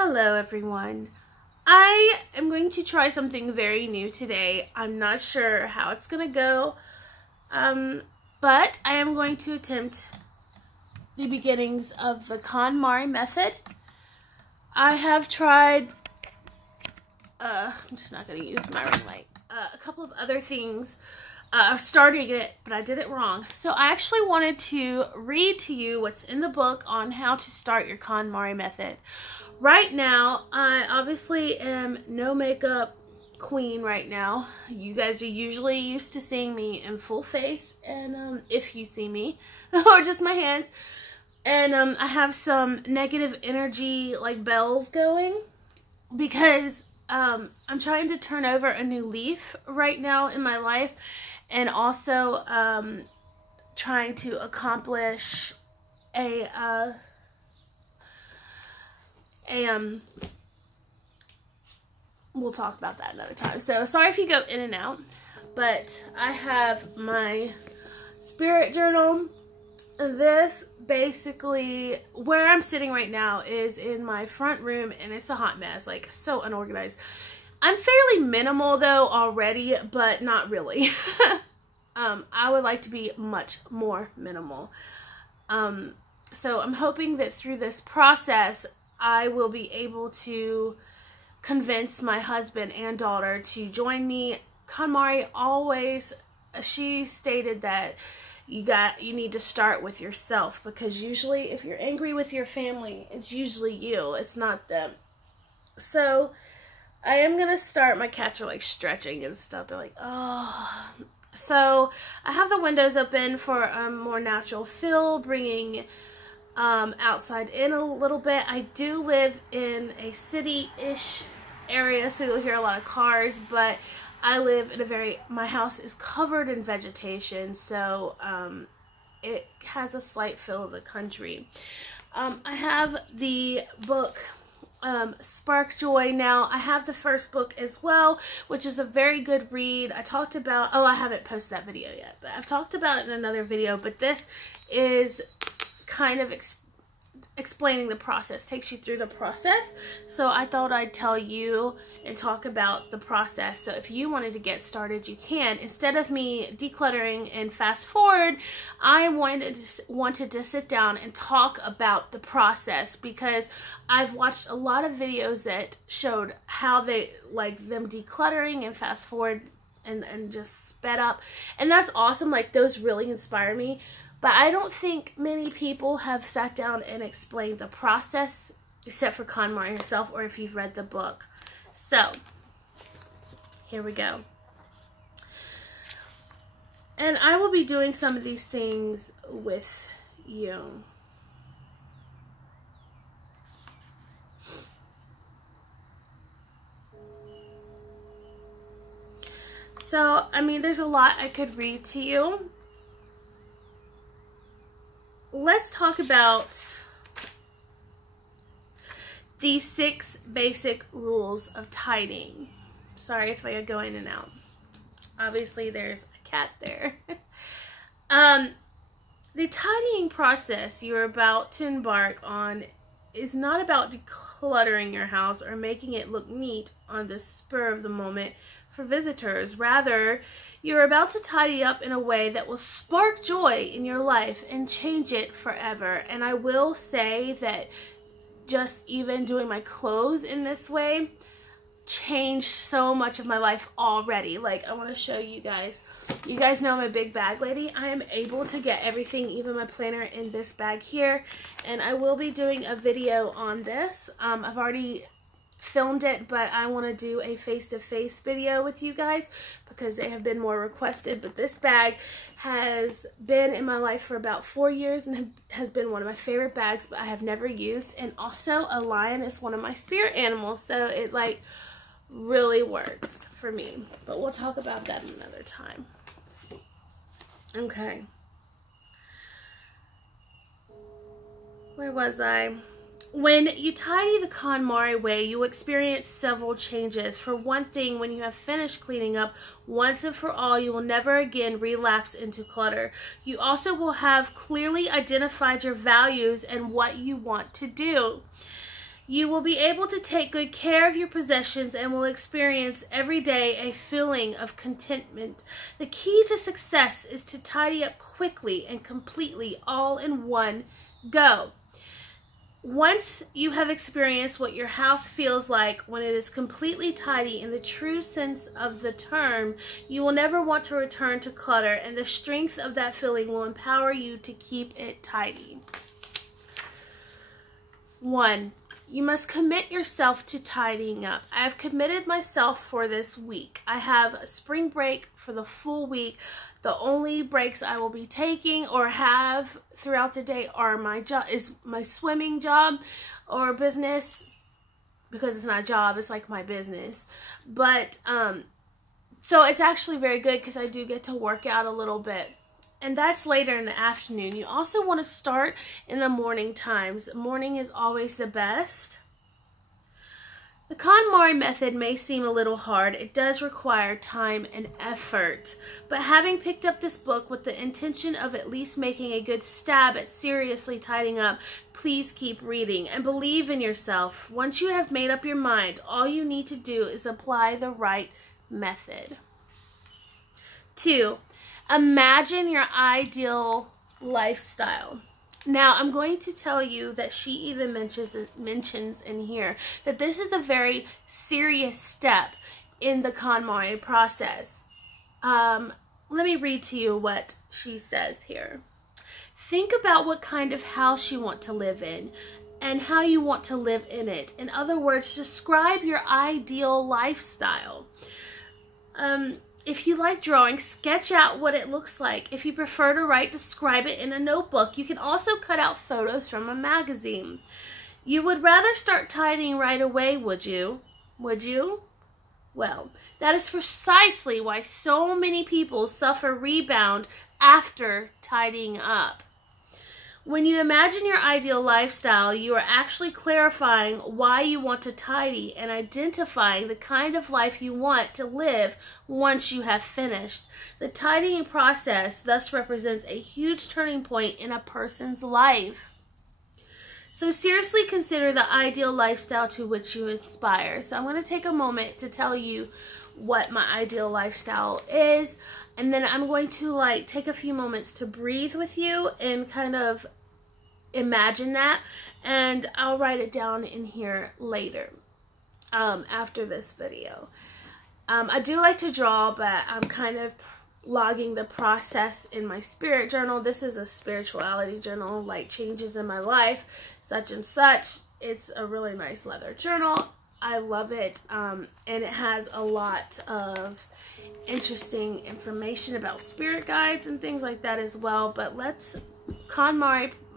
Hello everyone. I am going to try something very new today. I'm not sure how it's gonna go, but I am going to attempt the beginnings of the KonMari method. I have tried, I'm just not gonna use my ring light, a couple of other things, starting it, but I did it wrong. So I actually wanted to read to you what's in the book on how to start your KonMari method. Right now, I obviously am no makeup queen right now. You guys are usually used to seeing me in full face, and if you see me, or just my hands. And I have some negative energy, like bells going, because I'm trying to turn over a new leaf right now in my life, and also trying to accomplish we'll talk about that another time. So sorry if you go in and out, but I have my spirit journal. This basically, where I'm sitting right now is in my front room, and it's a hot mess, like so unorganized. I'm fairly minimal though already, but not really. I would like to be much more minimal. So I'm hoping that through this process, I will be able to convince my husband and daughter to join me. KonMari always, she stated that you need to start with yourself, because usually if you're angry with your family, it's usually you, it's not them. So I am gonna start. My cats are like stretching and stuff. They're like, oh. So I have the windows open for a more natural feel, bringing outside in a little bit. I do live in a city-ish area, so you'll hear a lot of cars, but I live in my house is covered in vegetation, so it has a slight feel of the country. I have the book Spark Joy. Now I have the first book as well, which is a very good read. I talked about, I haven't posted that video yet, but I've talked about it in another video, but this is kind of explaining the process, takes you through the process. So I thought I'd tell you and talk about the process. So if you wanted to get started, you can. Instead of me decluttering and fast forward, I wanted to sit down and talk about the process, because I've watched a lot of videos that showed how they like them decluttering and fast forward and just sped up, and that's awesome. Like, those really inspire me. But I don't think many people have sat down and explained the process, except for KonMari herself, or if you've read the book. So, here we go. And I will be doing some of these things with you. So, I mean, there's a lot I could read to you. Let's talk about the 6 basic rules of tidying. Sorry if I go in and out. Obviously, there's a cat there. The tidying process you're about to embark on is not about decluttering your house or making it look neat on the spur of the moment for visitors. Rather, you're about to tidy up in a way that will spark joy in your life and change it forever. And I will say that just even doing my clothes in this way changed so much of my life already. Like, I want to show you guys. You guys know I'm a big bag lady. I am able to get everything, even my planner, in this bag here. And I will be doing a video on this. I've already filmed it, but I want to do a face-to-face video with you guys because they have been more requested. But this bag has been in my life for about 4 years and has been one of my favorite bags, but I have never used. And also, a lion is one of my spirit animals, so it like really works for me. But we'll talk about that another time. Okay, where was I? When you tidy the KonMari way, you experience several changes. For one thing, when you have finished cleaning up once and for all, you will never again relapse into clutter. You also will have clearly identified your values and what you want to do. You will be able to take good care of your possessions and will experience every day a feeling of contentment. The key to success is to tidy up quickly and completely, all in one go. Once you have experienced what your house feels like when it is completely tidy in the true sense of the term, you will never want to return to clutter, and the strength of that feeling will empower you to keep it tidy. 1. You must commit yourself to tidying up. I have committed myself for this week. I have a spring break for the full week. The only breaks I will be taking or have throughout the day are my swimming job or business, because it's not a job, it's like my business. But so it's actually very good because I do get to work out a little bit. And that's later in the afternoon. You also want to start in the morning times. Morning is always the best. The KonMari method may seem a little hard. It does require time and effort. But having picked up this book with the intention of at least making a good stab at seriously tidying up, please keep reading and believe in yourself. Once you have made up your mind, all you need to do is apply the right method. 2. Imagine your ideal lifestyle. Now, I'm going to tell you that she even mentions in here that this is a very serious step in the KonMari process. Let me read to you what she says here. Think about what kind of house you want to live in and how you want to live in it. In other words, describe your ideal lifestyle. If you like drawing, sketch out what it looks like. If you prefer to write, describe it in a notebook. You can also cut out photos from a magazine. You would rather start tidying right away, would you? Would you? Well, that is precisely why so many people suffer rebound after tidying up. When you imagine your ideal lifestyle, you are actually clarifying why you want to tidy and identifying the kind of life you want to live once you have finished. The tidying process thus represents a huge turning point in a person's life. So seriously consider the ideal lifestyle to which you aspire. So I'm going to take a moment to tell you what my ideal lifestyle is, and then I'm going to take a few moments to breathe with you and kind of imagine that, and I'll write it down in here later after this video. I do like to draw, but I'm kind of logging the process in my spirit journal. This is a spirituality journal, like changes in my life, such and such. It's a really nice leather journal. I love it, and it has a lot of interesting information about spirit guides and things like that as well. But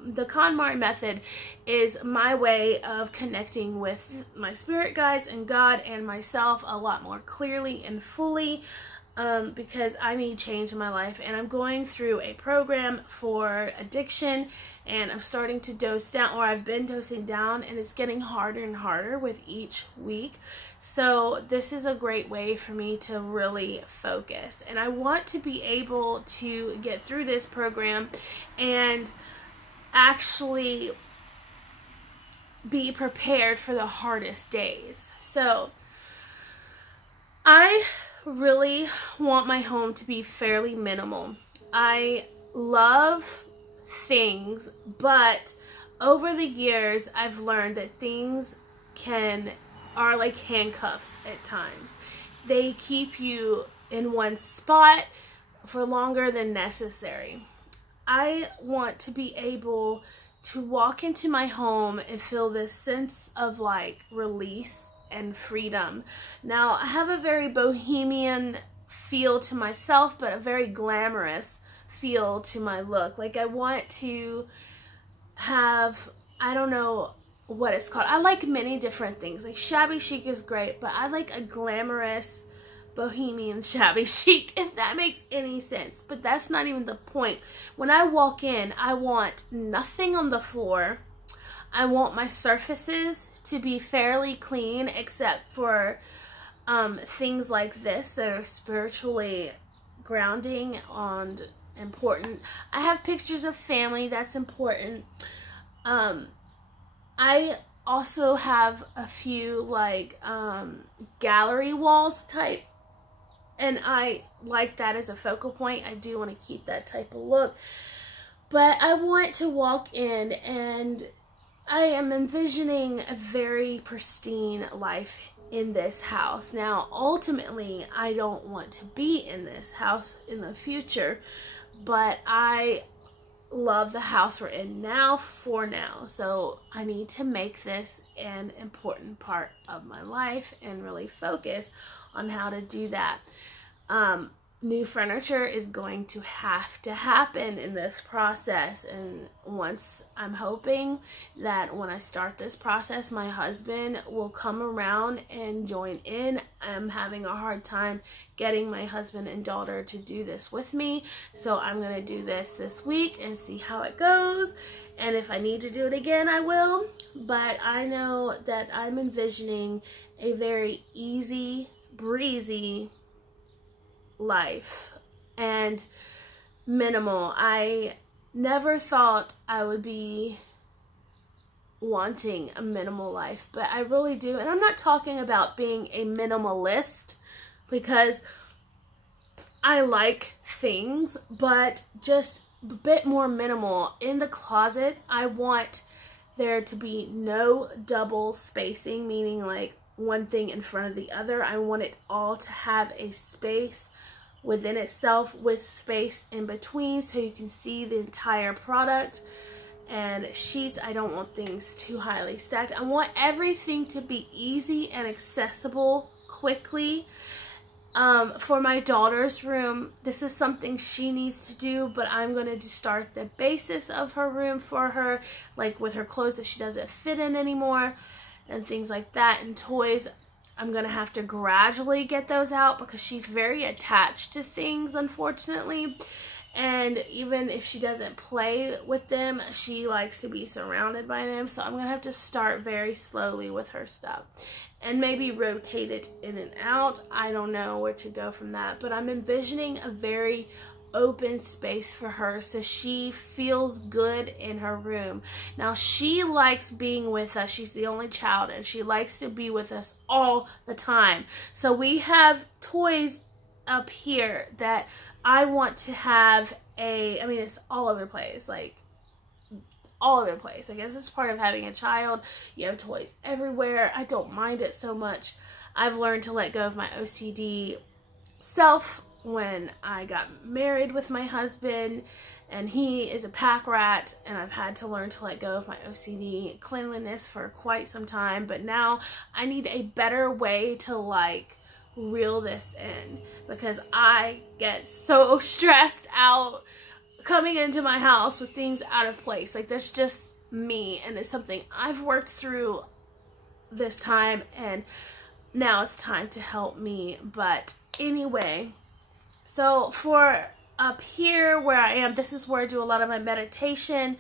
the KonMari method is my way of connecting with my spirit guides and God and myself a lot more clearly and fully, because I need change in my life, and I'm going through a program for addiction, and I'm starting to dose down, or I've been dosing down, and it's getting harder and harder with each week. So this is a great way for me to really focus, and I want to be able to get through this program and actually be prepared for the hardest days. So I really want my home to be fairly minimal. I love things, but over the years I've learned that things are like handcuffs at times. They keep you in one spot for longer than necessary. I want to be able to walk into my home and feel this sense of release and freedom. Now, I have a very bohemian feel to myself, but a very glamorous feel to my look. I want to have, I don't know what it's called. I like many different things. Shabby chic is great, but I like a glamorous bohemian shabby chic, if that makes any sense. But that's not even the point. When I walk in, I want nothing on the floor. I want my surfaces to be fairly clean, except for things like this that are spiritually grounding and important. I have pictures of family. That's important. I also have a few like gallery walls type, and I like that as a focal point. I do want to keep that type of look, but I want to walk in and I am envisioning a very pristine life in this house. Now, ultimately, I don't want to be in this house in the future, but I love the house we're in now for now. So I need to make this an important part of my life and really focus on how to do that. New furniture is going to have to happen in this process, and once I'm hoping that when I start this process my husband will come around and join in. I'm having a hard time getting my husband and daughter to do this with me, so I'm gonna do this week and see how it goes, and if I need to do it again I will. But I know that I'm envisioning a very easy breezy life and minimal. I never thought I would be wanting a minimal life, but I really do. And I'm not talking about being a minimalist, because I like things, but just a bit more minimal. In the closets, I want there to be no double spacing, meaning like one thing in front of the other. I want it all to have a space within itself with space in between so you can see the entire product. And sheets, I don't want things too highly stacked. I want everything to be easy and accessible quickly. For my daughter's room, this is something she needs to do, but I'm going to start the basis of her room for her, like with her clothes that she doesn't fit in anymore and things like that, and toys. I'm going to have to gradually get those out because she's very attached to things, unfortunately. And even if she doesn't play with them, she likes to be surrounded by them. So I'm going to have to start very slowly with her stuff and maybe rotate it in and out. I don't know where to go from that, but I'm envisioning a very open space for her so she feels good in her room. Now, she likes being with us. She's the only child and she likes to be with us all the time. So we have toys up here that I want to have I mean, it's all over the place, like all over the place. I guess it's part of having a child. You have toys everywhere. I don't mind it so much. I've learned to let go of my OCD self when I got married with my husband, and he is a pack rat, and I've had to learn to let go of my OCD cleanliness for quite some time. But now I need a better way to like reel this in, because I get so stressed out coming into my house with things out of place. Like, that's just me, and it's something I've worked through this time, and now it's time to help me. But anyway, so for up here where I am, this is where I do a lot of my meditation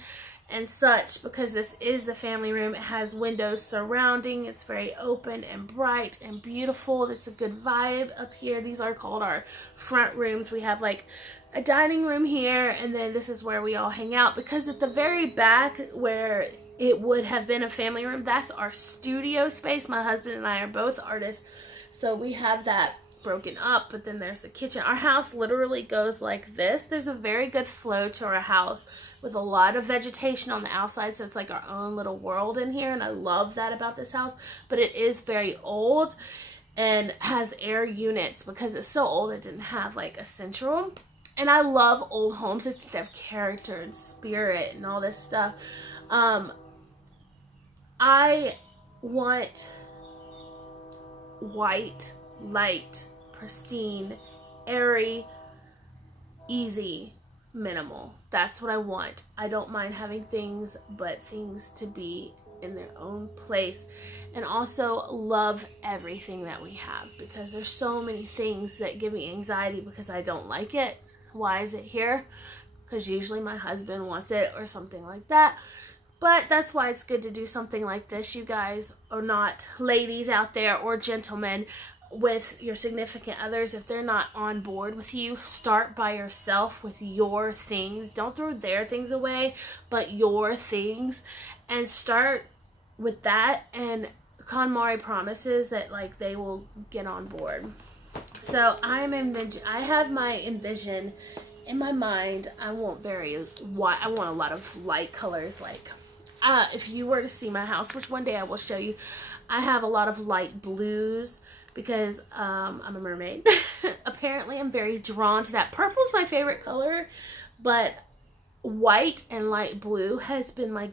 and such, because this is the family room. It has windows surrounding. It's very open and bright and beautiful. It's a good vibe up here. These are called our front rooms. We have like a dining room here, and then this is where we all hang out, because at the very back where it would have been a family room, that's our studio space. My husband and I are both artists, so we have that broken up, but then there's the kitchen. Our house literally goes like this. There's a very good flow to our house with a lot of vegetation on the outside, so it's like our own little world in here, and I love that about this house. But it is very old and has air units because it's so old. It didn't have like a central. And I love old homes. I think they have character and spirit and all this stuff. I want white, light, pristine, airy, easy, minimal. That's what I want. I don't mind having things, but things to be in their own place. And also love everything that we have, because there's so many things that give me anxiety because I don't like it. Why is it here? Because usually my husband wants it or something like that. But that's why it's good to do something like this. You guys are not, ladies out there or gentlemen, with your significant others, if they're not on board with you, start by yourself with your things. Don't throw their things away, but your things, and start with that, and KonMari promises that like they will get on board. So I have my envision in my mind. I want I want a lot of light colors. Like if you were to see my house, which one day I will show you, I have a lot of light blues because I'm a mermaid. Apparently I'm very drawn to that. Purple's my favorite color, but white and light blue has been my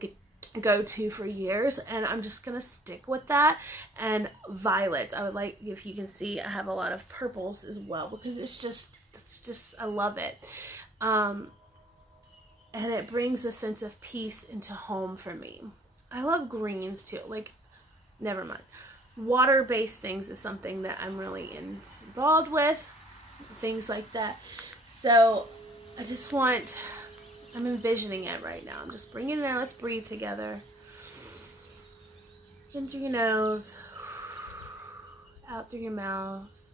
go-to for years, and I'm just gonna stick with that. And violets, I would like, if you can see, I have a lot of purples as well because it's just I love it. And it brings a sense of peace into home for me. I love greens too. like never mind water-based things is something that I'm really involved with, things like that. So I'm envisioning it right now. I'm just bringing it in. Let's breathe together. In through your nose, out through your mouth.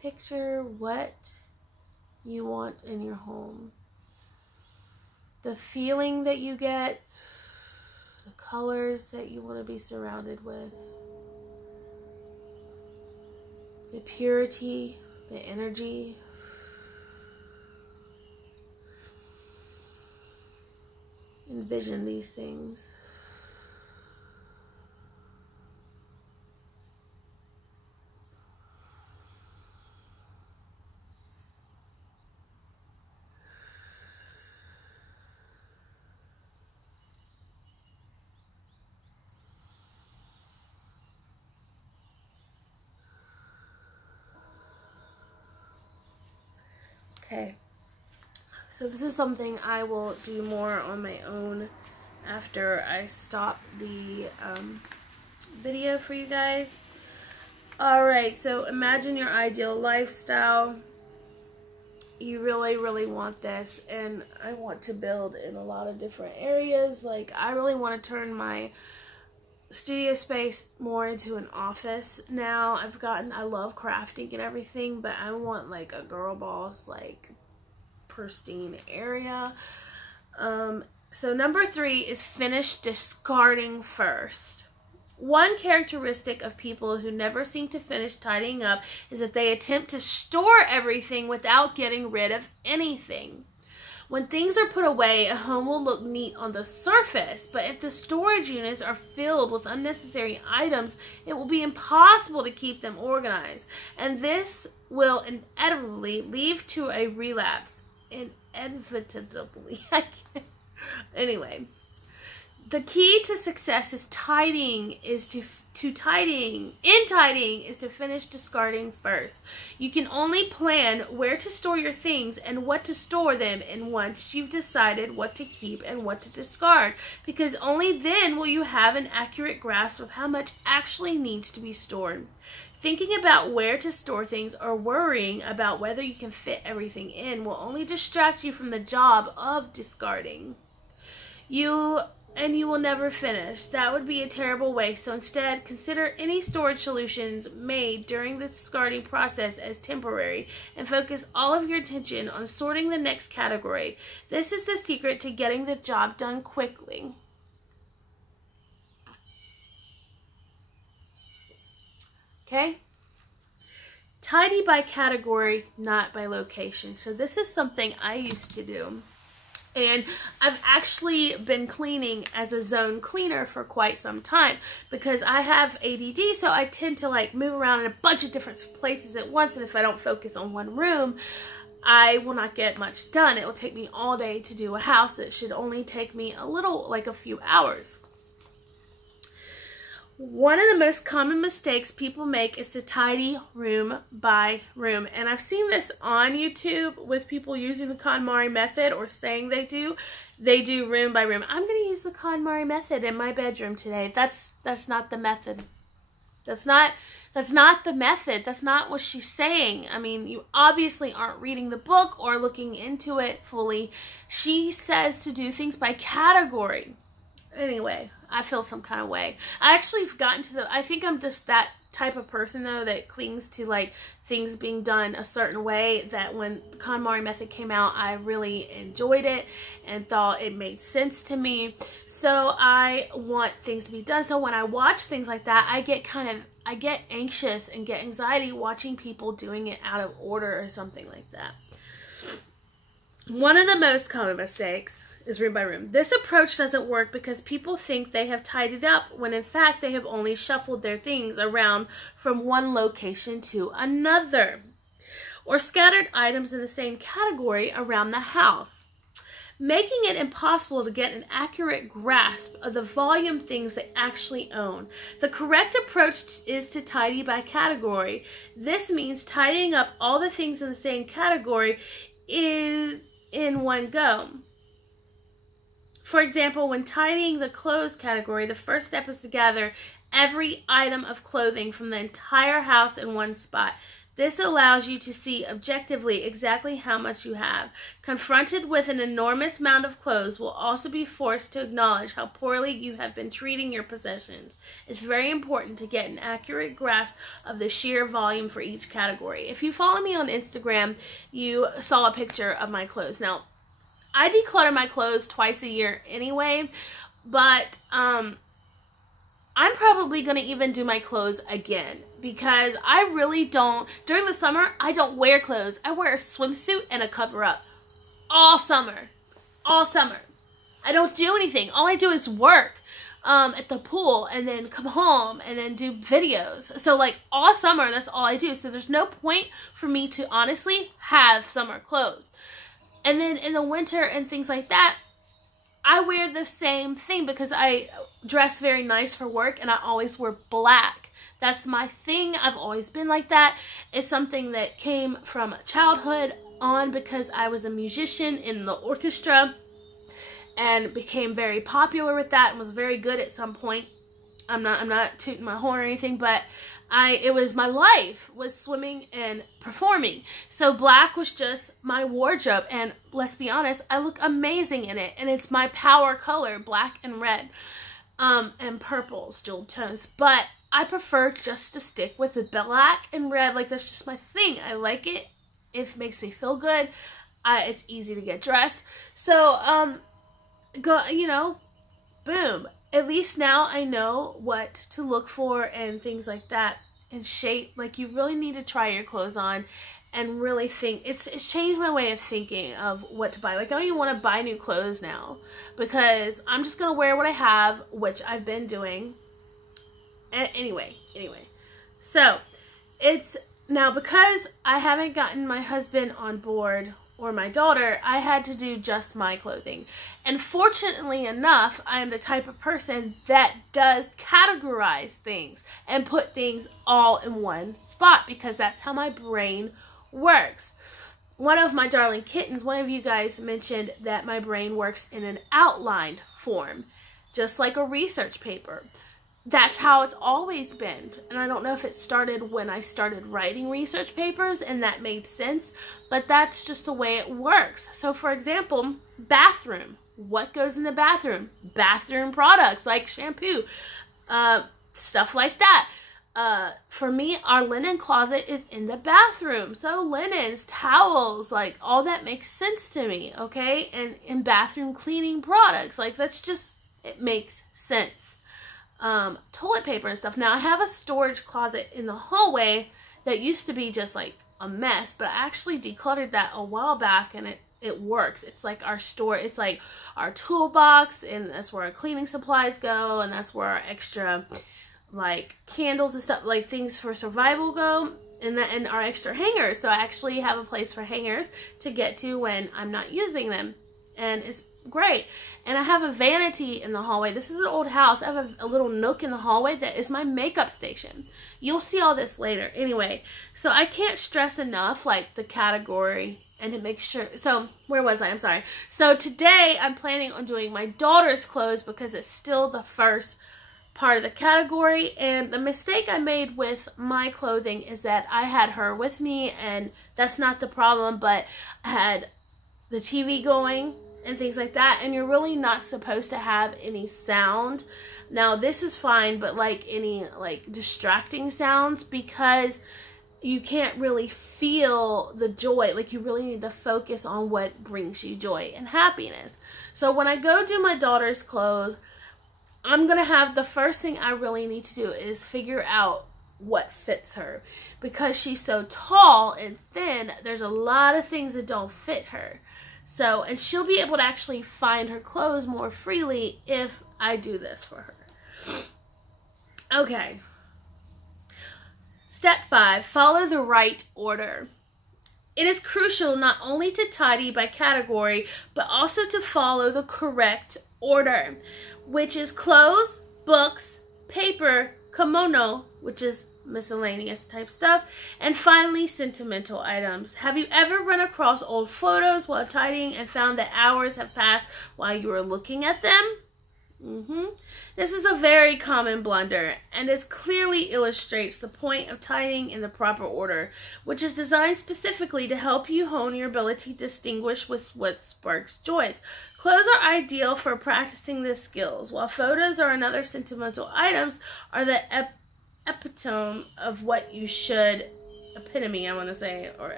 Picture what you want in your home. The feeling that you get, the colors that you want to be surrounded with, the purity, the energy. Envision these things. Okay, so this is something I will do more on my own after I stop the video for you guys. Alright, so imagine your ideal lifestyle. You really, really want this, and I want to build in a lot of different areas. Like, I really want to turn my studio space more into an office now. I love crafting and everything, but I want like a girl boss, like pristine area. So number 3 is finish discarding first. One characteristic of people who never seem to finish tidying up is that they attempt to store everything without getting rid of anything. When things are put away, a home will look neat on the surface, but if the storage units are filled with unnecessary items, it will be impossible to keep them organized, and this will inevitably lead to a relapse. Inevitably. Anyway, the key to success is tidying is to finish discarding first. You can only plan where to store your things and what to store them in once you've decided what to keep and what to discard, because only then will you have an accurate grasp of how much actually needs to be stored. Thinking about where to store things or worrying about whether you can fit everything in will only distract you from the job of discarding. You will never finish. That would be a terrible waste. So instead, consider any storage solutions made during the discarding process as temporary and focus all of your attention on sorting the next category. This is the secret to getting the job done quickly. Okay? Tidy by category, not by location. So this is something I used to do. And I've actually been cleaning as a zone cleaner for quite some time because I have ADD, so I tend to like move around in a bunch of different places at once, and if I don't focus on one room, I will not get much done. It will take me all day to do a house. It should only take me a few hours. One of the most common mistakes people make is to tidy room by room. And I've seen this on YouTube with people using the KonMari method or saying they do. They do room by room. I'm going to use the KonMari method in my bedroom today. That's not the method. That's not the method. That's not what she's saying. I mean, you obviously aren't reading the book or looking into it fully. She says to do things by category. anyway, I feel some kind of way. I actually have gotten to I think I'm just that type of person though that clings to like things being done a certain way, that when the KonMari method came out, I really enjoyed it and thought it made sense to me. So I want things to be done. So when I watch things like that, I get anxious and get anxiety watching people doing it out of order or something like that. One of the most common mistakes is room by room. This approach doesn't work because people think they have tidied up when in fact they have only shuffled their things around from one location to another, or scattered items in the same category around the house, making it impossible to get an accurate grasp of the volume things they actually own. The correct approach is to tidy by category. This means tidying up all the things in the same category is in one go. For example, when tidying the clothes category, the first step is to gather every item of clothing from the entire house in one spot. This allows you to see objectively exactly how much you have. Confronted with an enormous amount of clothes, will also be forced to acknowledge how poorly you have been treating your possessions. It's very important to get an accurate grasp of the sheer volume for each category. If you follow me on Instagram, you saw a picture of my clothes. Now, I declutter my clothes twice a year anyway, but I'm probably going to even do my clothes again because I really don't, during the summer, I don't wear clothes. I wear a swimsuit and a cover-up all summer. All summer. I don't do anything. All I do is work at the pool and then come home and then do videos. So like all summer, that's all I do. So there's no point for me to honestly have summer clothes. And then in the winter and things like that, I wear the same thing because I dress very nice for work and I always wear black. That's my thing. I've always been like that. It's something that came from childhood on because I was a musician in the orchestra and became very popular with that and was very good at some point. I'm not tooting my horn or anything, but it was my life was swimming and performing. So black was just my wardrobe, and let's be honest, I look amazing in it, and it's my power color, black and red, and purples, jeweled tones. But I prefer just to stick with the black and red. Like that's just my thing. I like it. It makes me feel good. It's easy to get dressed. So boom. At least now I know what to look for and things like that. And shape, like you really need to try your clothes on and really think. It's changed my way of thinking of what to buy. Like I don't even want to buy new clothes now because I'm just gonna wear what I have, which I've been doing. And anyway, so it's now because I haven't gotten my husband on board or my daughter, I had to do just my clothing. And fortunately enough, I am the type of person that does categorize things and put things all in one spot because that's how my brain works. One of my darling kittens, one of you guys mentioned that my brain works in an outlined form, just like a research paper. That's how it's always been. And I don't know if it started when I started writing research papers and that made sense, but that's just the way it works. So for example, bathroom. What goes in the bathroom? Bathroom products like shampoo, stuff like that. For me, our linen closet is in the bathroom. So linens, towels, like all that makes sense to me, okay? And in bathroom cleaning products, like that's just, it makes sense. Toilet paper and stuff. Now I have a storage closet in the hallway that used to be just like a mess, but I actually decluttered that a while back and it works. It's like our store, it's like our toolbox, and that's where our cleaning supplies go, and that's where our extra like candles and stuff, like things for survival go, and our extra hangers. So I actually have a place for hangers to get to when I'm not using them, and it's great. And I have a vanity in the hallway. This is an old house. I have a little nook in the hallway that is my makeup station. You'll see all this later. Anyway, so I can't stress enough like the category and to make sure. So where was I? I'm sorry. So today I'm planning on doing my daughter's clothes because it's still the first part of the category. And the mistake I made with my clothing is that I had her with me, and that's not the problem, but I had the TV going and things like that, and you're really not supposed to have any sound. Now this is fine, but like any like distracting sounds, because you can't really feel the joy. Like you really need to focus on what brings you joy and happiness. So when I go do my daughter's clothes, I'm gonna have, the first thing I really need to do is figure out what fits her, because she's so tall and thin. There's a lot of things that don't fit her. So, and she'll be able to actually find her clothes more freely if I do this for her. Okay. Step 5, follow the right order. It is crucial not only to tidy by category, but also to follow the correct order, which is clothes, books, paper, kimono, which is miscellaneous type stuff, and finally sentimental items. Have you ever run across old photos while tidying and found that hours have passed while you were looking at them? This is a very common blunder, and it clearly illustrates the point of tidying in the proper order, which is designed specifically to help you hone your ability to distinguish with what sparks joys. Clothes are ideal for practicing the skills, while photos or another sentimental items are the epitome of what you should, epitome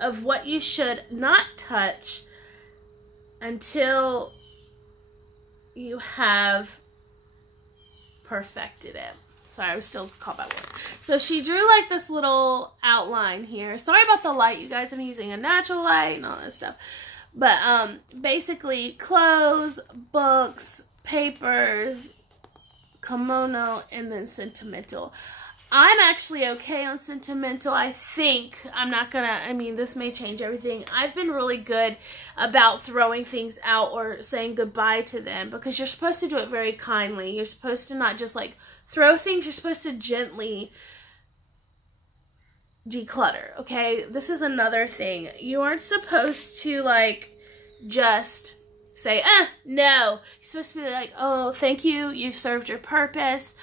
of what you should not touch until you have perfected it. Sorry, I was still caught by word. So she drew like this little outline here. Sorry about the light, you guys. I'm using a natural light and all that stuff. But basically clothes, books, papers, kimono, and then sentimental. I'm actually okay on sentimental. I think I'm not gonna, I mean, this may change everything. I've been really good about throwing things out or saying goodbye to them, because you're supposed to do it very kindly. You're supposed to not just like throw things. You're supposed to gently declutter, okay? This is another thing. You aren't supposed to like just say, no. You're supposed to be like, oh, thank you. You've served your purpose.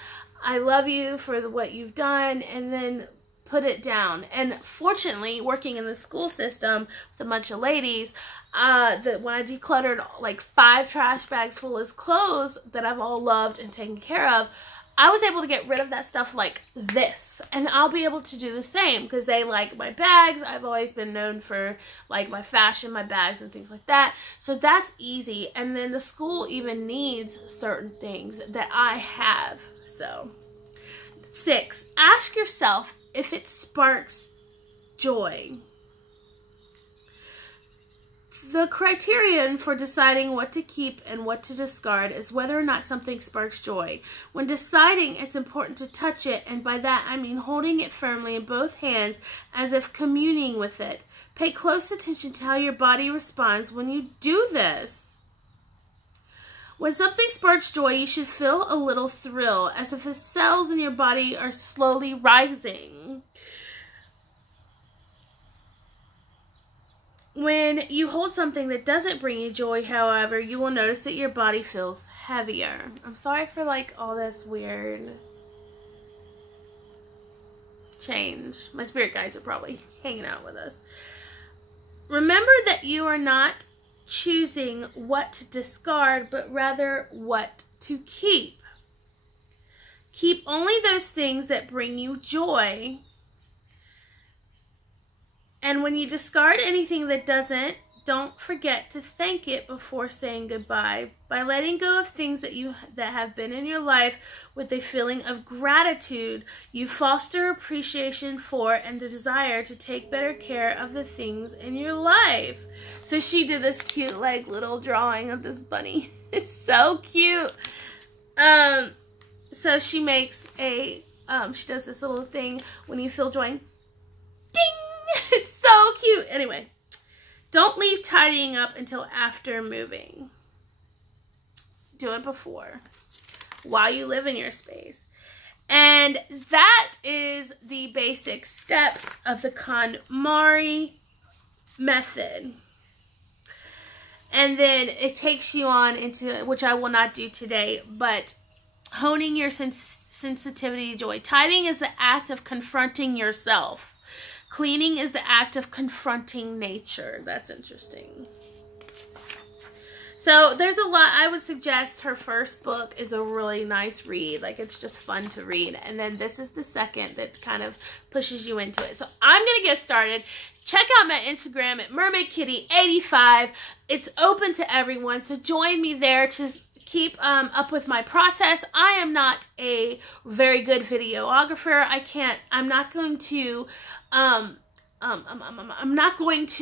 I love you for what you've done, and then put it down. And fortunately, working in the school system with a bunch of ladies, when I decluttered like 5 trash bags full of clothes that I've all loved and taken care of, I was able to get rid of that stuff like this. And I'll be able to do the same, because they like my bags. I've always been known for like my fashion, my bags, and things like that. So that's easy. And then the school even needs certain things that I have. So 6, ask yourself if it sparks joy. The criterion for deciding what to keep and what to discard is whether or not something sparks joy. When deciding, it's important to touch it, and by that I mean holding it firmly in both hands as if communing with it. Pay close attention to how your body responds when you do this. When something sparks joy, you should feel a little thrill, as if the cells in your body are slowly rising. When you hold something that doesn't bring you joy, however, you will notice that your body feels heavier. I'm sorry for like all this weird change. My spirit guides are probably hanging out with us. Remember that you are not choosing what to discard, but rather what to keep. Keep only those things that bring you joy. And when you discard anything that doesn't, don't forget to thank it before saying goodbye. By letting go of things that have been in your life with a feeling of gratitude, you foster appreciation for and the desire to take better care of the things in your life. So she did this cute like little drawing of this bunny. It's so cute. So she makes a she does this little thing when you feel joy. Ding! It's so cute. Anyway, don't leave tidying up until after moving. Do it before, while you live in your space. And that is the basic steps of the KonMari method. And then it takes you on into, which I will not do today, but honing your sensitivity to joy. Tidying is the act of confronting yourself. Cleaning is the act of confronting nature. That's interesting. So there's a lot. I would suggest her first book is a really nice read. Like, it's just fun to read. And then this is the second that kind of pushes you into it. So I'm going to get started. Check out my Instagram at mermaidkitty85. It's open to everyone, so join me there to keep up with my process. I am not a very good videographer. I'm not going to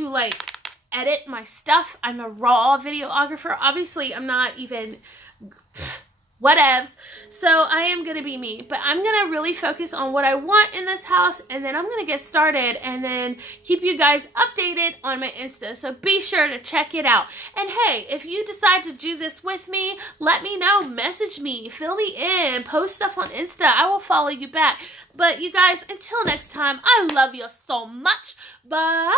like edit my stuff. I'm a raw videographer. Obviously, I'm not even whatevs. So I am going to be me, but I'm going to really focus on what I want in this house, and then I'm going to get started and then keep you guys updated on my Insta. So be sure to check it out. And hey, if you decide to do this with me, let me know, message me, fill me in, post stuff on Insta. I will follow you back. But you guys, until next time, I love you so much. Bye.